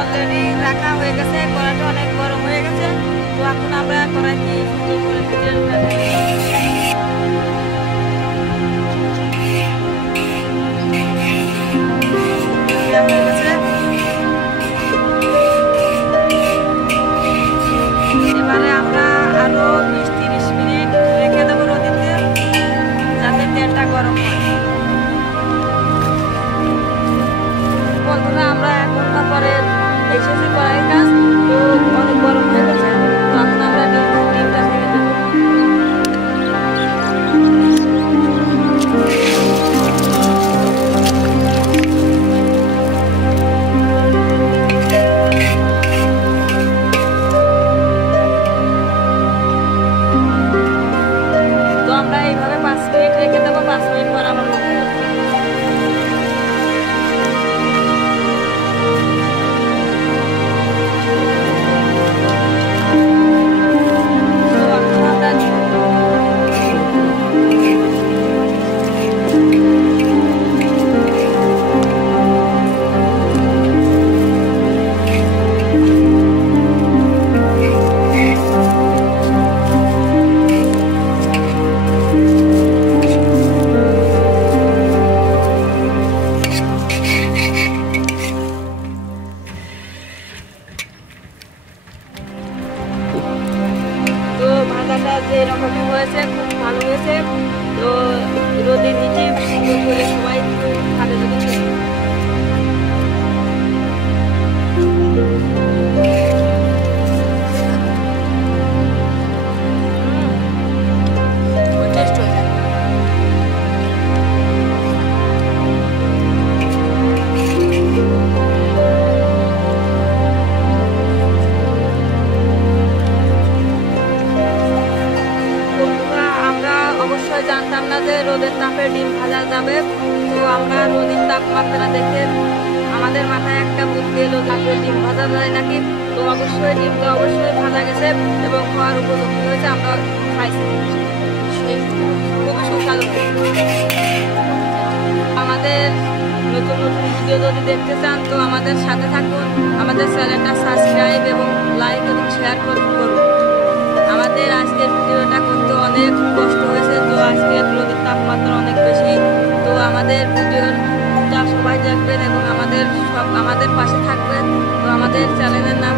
Already রাখা হয়ে গেছে, কড়াইটা অনেক গরম হয়ে গেছে। তো এখন আমরা কড়াইতে সুন্দর করে তেল হয়ে গেছে। এবারে আমরা আরো 20-30 মিনিট রেখে দেবো রোদিতে, যাতে তেলটা গরম হয়। বন্ধুরা, আমরা 1 ঘন্টা পরে এসেছি কড়াইয়ের কাজ, তো অনেক গরম হয়ে গেছে। তো এখন আমরা ডিমটা ভেঙে দেবো। তো আমরা এইভাবে 5 মিনিট রেখে দেবো, 5 মিনিট পর আবার উঠে দেবো। তো ভাজাটা যে রকমই হয়েছে, খুব ভালো হয়েছে। তো রোদের নিচে সুন্দর করে সবাই ভালো লেগেছে। জানতাম না যে রোদের তাপে ডিম ভাজা যাবে। তো আমরা রোদের তাপমাত্রা দেখে আমাদের মাথায় একটা বুদ্ধি এলো, তাপে ডিম ভাজা যায় নাকি। তো অবশ্যই ডিমটা অবশ্যই ভাজা গেছে এবং খাওয়ার উপযুক্ত হয়েছে। আমরা খাইছি, খুবই সুস্বাদু। আমাদের নতুন নতুন ভিডিও যদি দেখতে চান তো আমাদের সাথে থাকুন, আমাদের চ্যানেলটা সাবস্ক্রাইব এবং লাইক এবং শেয়ার করুন। আমাদের আজকের ভিডিওটা করতে অনেক কষ্ট হয়েছে। তো আজকের রোদের তাপমাত্রা অনেক বেশি। তো আমাদের ভিডিওটা সবাই দেখবেন এবং আমাদের পাশে থাকবেন। তো আমাদের চ্যানেলের নাম